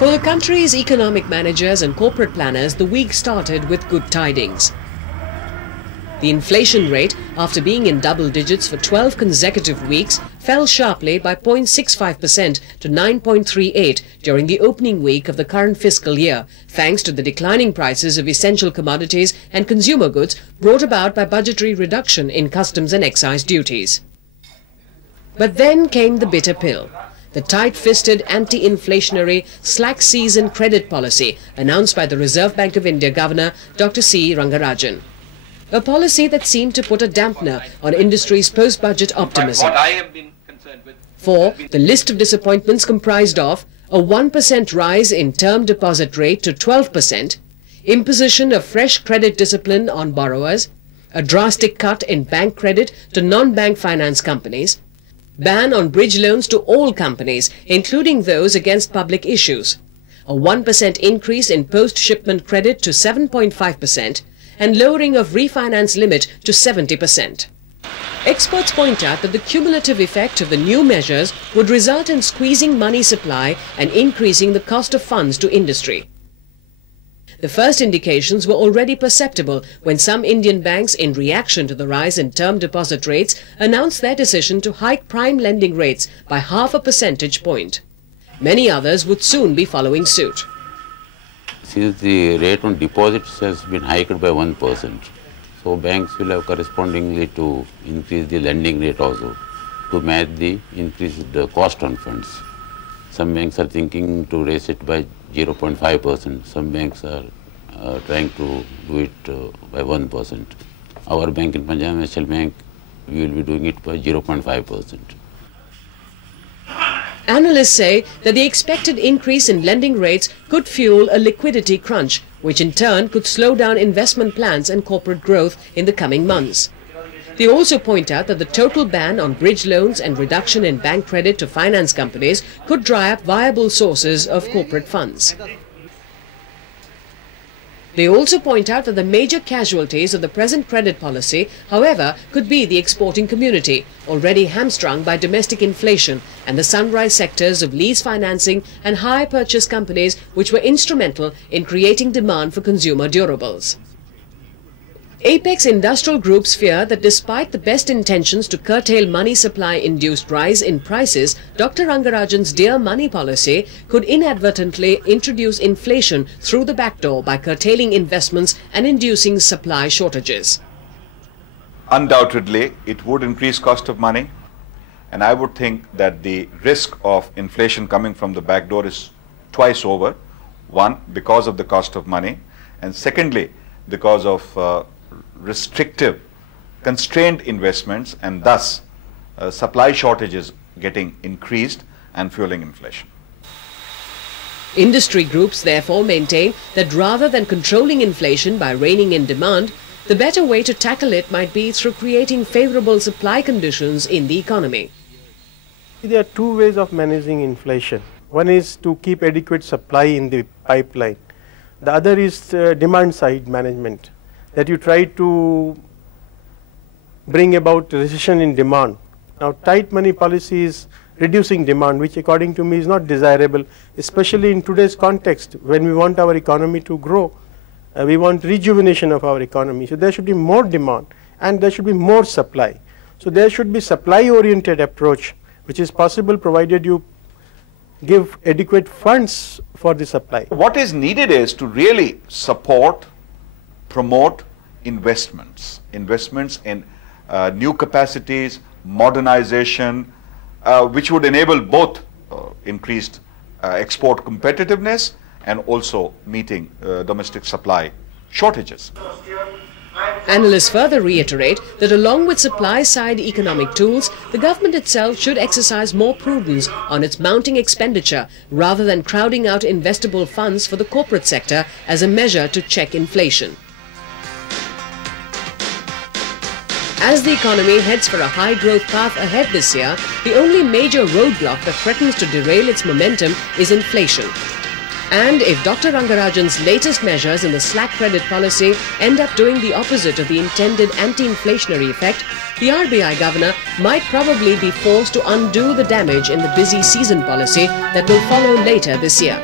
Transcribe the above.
For the country's economic managers and corporate planners, the week started with good tidings. The inflation rate, after being in double digits for 12 consecutive weeks, fell sharply by 0.65% to 9.38 during the opening week of the current fiscal year, thanks to the declining prices of essential commodities and consumer goods brought about by budgetary reduction in customs and excise duties. But then came the bitter pill. The tight-fisted anti-inflationary slack season credit policy announced by the Reserve Bank of India Governor Dr. C. Rangarajan. A policy that seemed to put a dampener on industry's post-budget optimism. For the list of disappointments comprised of a 1% rise in term deposit rate to 12%, imposition of fresh credit discipline on borrowers, a drastic cut in bank credit to non-bank finance companies, ban on bridge loans to all companies, including those against public issues, a 1% increase in post-shipment credit to 7.5%, and lowering of refinance limit to 70%. Experts point out that the cumulative effect of the new measures would result in squeezing money supply and increasing the cost of funds to industry. The first indications were already perceptible when some Indian banks, in reaction to the rise in term deposit rates, announced their decision to hike prime lending rates by 0.5 percentage point. Many others would soon be following suit. Since the rate on deposits has been hiked by 1%, so banks will have correspondingly to increase the lending rate also to match the increased cost on funds. Some banks are thinking to raise it by 0.5%. Some banks are trying to do it by 1%. Our bank in Punjab National Bank, we will be doing it by 0.5%. Analysts say that the expected increase in lending rates could fuel a liquidity crunch, which in turn could slow down investment plans and corporate growth in the coming months. They also point out that the total ban on bridge loans and reduction in bank credit to finance companies could dry up viable sources of corporate funds. They also point out that the major casualties of the present credit policy, however, could be the exporting community, already hamstrung by domestic inflation, and the sunrise sectors of lease financing and hire purchase companies, which were instrumental in creating demand for consumer durables. Apex industrial groups fear that despite the best intentions to curtail money supply-induced rise in prices, Dr. Rangarajan's dear money policy could inadvertently introduce inflation through the back door by curtailing investments and inducing supply shortages. Undoubtedly, it would increase cost of money, and I would think that the risk of inflation coming from the back door is twice over. One, because of the cost of money, and secondly, because of restrictive, constrained investments, and thus supply shortages getting increased and fueling inflation. Industry groups therefore maintain that rather than controlling inflation by reining in demand, the better way to tackle it might be through creating favorable supply conditions in the economy. There are two ways of managing inflation. One is to keep adequate supply in the pipeline. The other is demand side management, that you try to bring about recession in demand. Now, tight money policy is reducing demand, which according to me is not desirable, especially in today's context when we want our economy to grow. We want rejuvenation of our economy. So there should be more demand and there should be more supply. So there should be supply-oriented approach, which is possible provided you give adequate funds for the supply. What is needed is to really support, promote investments in new capacities, modernization, which would enable both increased export competitiveness and also meeting domestic supply shortages. Analysts further reiterate that along with supply-side economic tools, the government itself should exercise more prudence on its mounting expenditure rather than crowding out investable funds for the corporate sector as a measure to check inflation. As the economy heads for a high-growth path ahead this year, the only major roadblock that threatens to derail its momentum is inflation. And if Dr. Rangarajan's latest measures in the slack credit policy end up doing the opposite of the intended anti-inflationary effect, the RBI governor might probably be forced to undo the damage in the busy season policy that will follow later this year.